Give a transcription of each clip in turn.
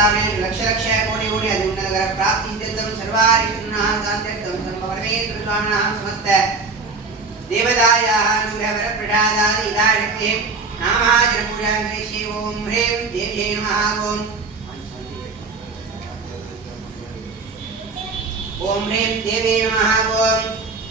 वृंदावने लक्ष लक्ष कोटि कोटि अदुन्नगर प्राप्ति सिद्धं सर्वारिषुन्नाः शान्त्यर्थं सर्वपरमेश्वर स्वामिनां समस्त देवतायाः अनुग्रहवर प्रसादादि इदाशक्तिः नामाजन पूजा करिष्ये। ओम ह्रीं देव्यै नमः। ओम ह्रीं देवी नमः। ओम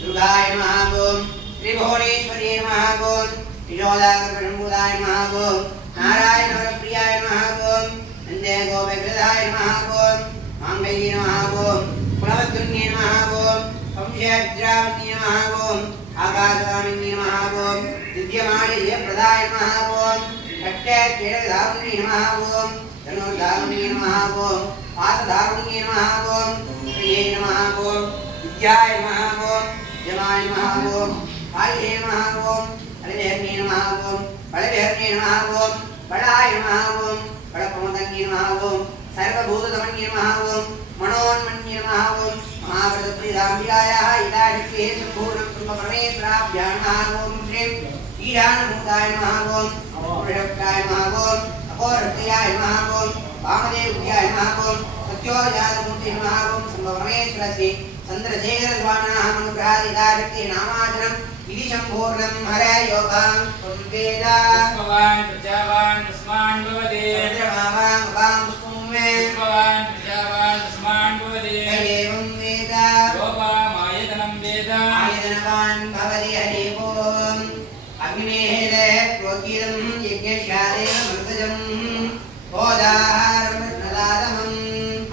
दुर्गाय नमः। ओम त्रिभुवनेश्वर्यै नमः। ओम यशोदागर्भशम्भुदाय नमः। ओम नारायण वरप्रियाय नमः। ओम नन्दे गोपकृताय नमः। ओम माङ्गल्ये नमः। ओम कुलवत्तुन्ये नमः। ओम संशयद्रावण्ये नमः। ओम आकाशगामिन्ये नमः। ओम दिव्यमाणि जयप्रदाय नमः। ओम षट्केडगदारुण्ये नमः। ओम धनुर्धारुण्ये नमः। ओम पाशधारुण्ये नमः। ओम प्रिये नमः। ओम विद्याय नमः। ओम जमाय नमः। ओम काल्ये नमः। ओम अलवेहर्ये नमः। ओम बलवेहर्ये नमः। ओम बलाय नमः। ओम बलप्रमदन्ये नमः। ओम सर्वभूतदमन्ये नमः। ओम मनोन्मन्ये नमः। ओम महावृतप्रियदाम्बिकायाः इदाशक्तिः सम्पूर्णं ब्रह्मपरमेश्वराभ्यां नमः। ओम श्रीं ईशानभूताय नमः। ओम अपूर्णशक्ताय नमः। ओम अपोरक्तयाय नमः। ओम वामदेव्याय नमः। ओम सत्योजातमूर्ते नमः। ओम शम्भुपरमेश्वरस्य चन्द्रशेखरस्वामिनः अनुग्रहादिदाशक्तिः नामाजनं इति सम्पूर्णं हरे योगां त्वं वेद भगवान् प्रजावान् तस्मान् भवति चन्द्रमावां वां पुष्पमुमे भगवान् प्रजावान् तस्मान् भवति एवं वेद योपामायतनं वेद आयतनवान् भवति। हरि ओम्। अग्नेः प्रोक्तं यज्ञशालेन मृतजं बोधाहारं नदादमं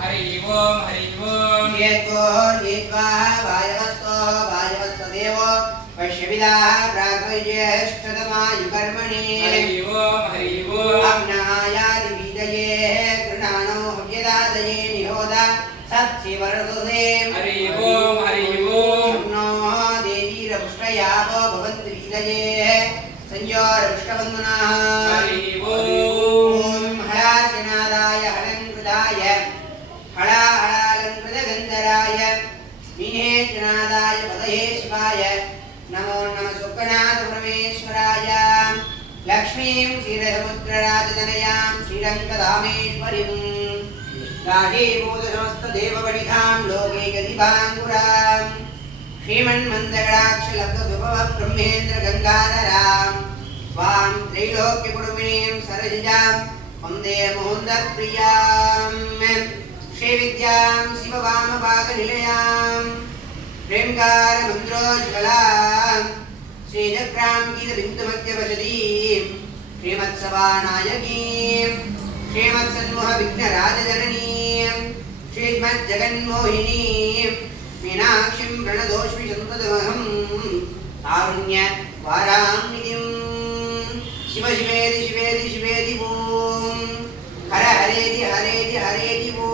हरि ओम् हरि ओम् येको नीत्वा वायवस्तो वायवस्तदेवो वैश्यविदाः प्राग्वैज्येष्ठतमायुकर्मणि हरि ओम् अग्नायादिवीदये कृणानो हव्यदादये निहोदा सत्सिवरसुधे हरि ओम् शम्नो देवीरपुष्टयावो भवन्तु वीदये संयोरपुष्टबन्धुनः हरि ॐ हलाशनादाय हलङ्कृताय हलाहलालङ्कृतगन्धराय मीनेशनादाय पदये शिवाय नमो नमः सुखनाथ परमेश्वराय। लक्ष्मीं क्षीरसमुद्रराजतनयां श्रीरङ्गधामेश्वरीं राजीभूतसमस्तदेववनिधां लोकैकदीपाङ्कुरां श्रीमन्मन्दगडाक्षलब्धविभवः ब्रह्मेन्द्रगङ्गाधरां स्वां त्रैलोक्यकुटुम्बिनीं सरसिजां वन्दे मुकुन्दप्रियां श्रीविद्यां शिववामपाकनिलयां प्रेमकारमन्त्रोज्ज्वलां श्रीचक्रां गीतबिन्दुमध्यवसतीं श्रीमत्सभानायकीं श्रीमत्सन्मुखविघ्नराजधरणीं श्रीमज्जगन्मोहिनीं मीनाक्षीं प्रणतोऽस्मि सन्ततमहं तारुण्यवारां शिव शिवेति शिवेति शिवेति ॐ हर हरेति हरेति हरेति ॐ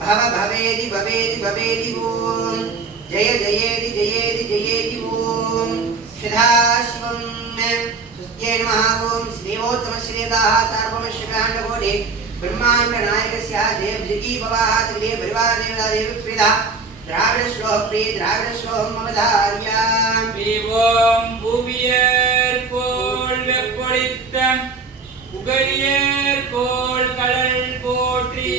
भव भवेति भवेति भवेति ॐ जय जयेति जयेति जयेति ॐ सदाशिवं स्तुत्यै नमः। ॐ श्रीवोत्तमश्रीदाः सार्वमश्यकाण्डकोटि ब्रह्माण्डनायकस्य देवजगीभवाः श्रीदेव परिवारदेवता देवप्रीदा द्राविडश्लोकप्रिय द्राविडश्लोकं ममधार्याम् ओम् புவியர்கோள் வெப்பொழித்த புகழியர்கோள் கடல் போற்றி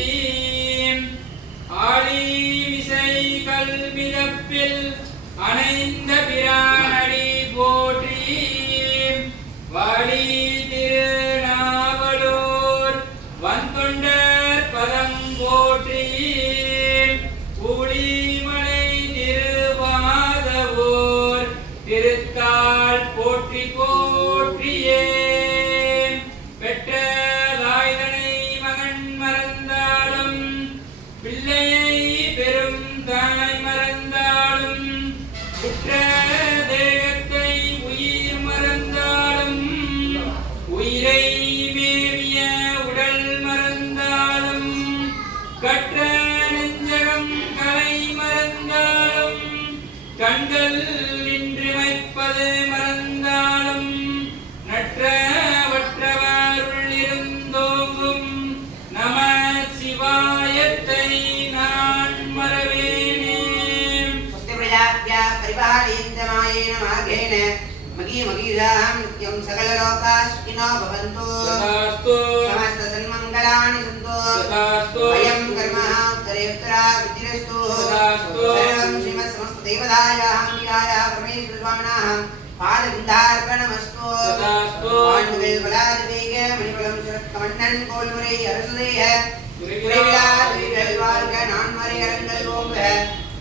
ஆழிமிசை கல்மிதப்பில் அணைந்த பிரானடி போற்றி வாழி திருநாவலூர் வந்தொண்டர் பதம் போற்றி ஊழிமலை திருவாதவூர் திருத்தாள் போற்றி போற்றியே பெற்ற தாய்தனை மகன் மறந்தாலும் பிள்ளையை பெரும் தாய் மறந்தாலும் உற்ற தேகத்தை உயிர் மறந்தாலும் உயிரை மேவிய உடல் மறந்தாலும் கற்ற நெஞ்சகம் கலை மறந்தாலும் கண்கள் நின்றுமைப்பது மறந்தாலும் நற்றவற்றவருள் இருந்தோங்கும் நம சிவாயத்தை நான் மறவேனே. परिपालयन्तमायेन मार्गेण मगीमगीरां नित्यं सकललोकाः सुखिनो भवन्तु। तथास्तु। समस्तसन्मङ्गल मङ्गलानि सन्तु तथास्तु अयं कर्म उत्तरे उत्तरा वृद्धिरस्तु तथास्तु सर्वं श्रीमत्समस्तदेवतायाः अम्बिकायाः परमेश्वरस्वामिनाः पादविन्दार्पणमस्तु तथास्तु आण्डुवेल्बलादिवेग मणिबलं शरत्कमण्डन् कोल्मुறை அரசுதேய குறைவிலாது வாழ்க நான்மறை அரங்கல் ஓங்க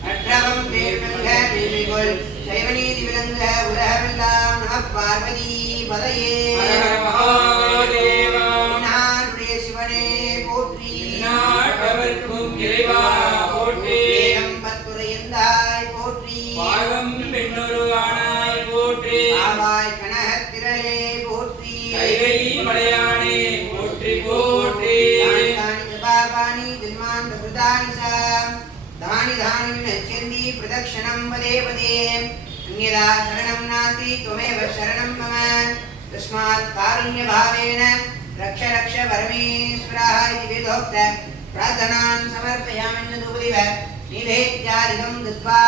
அற்றவம் பேர்மல்க மேன்மைகொள் சைவநீதி விளங்க உலகமெல்லாம் நம பார்வதி பதையே மகாதேவா நாடுடைய சிவனே போற்றி நாட்டவர்க்கும் இறைவா போற்றி ஏகம்பத்துரையந்தாய் போற்றி பாகம் பெண்ணொரு ஆனாய் போற்றி ஆவாய் கனகத்திரளே போற்றி கைகை மலையானே போற்றி போற்றி பாபானி ஜன்மான் பிரதானி சாம் தானி தானி நச்சந்தி பிரதக்ஷணம் வதே வதே அந்யதா சரணம் நாஸ்தி त्वमेव शरणं मम तस्मात् कारुण्य भावेन रक्ष रक्ष परमेश्वरः इति वेदोक्त प्रार्थनान् समर्पयामि नदुपदिव निवेद्यादिकं दत्वा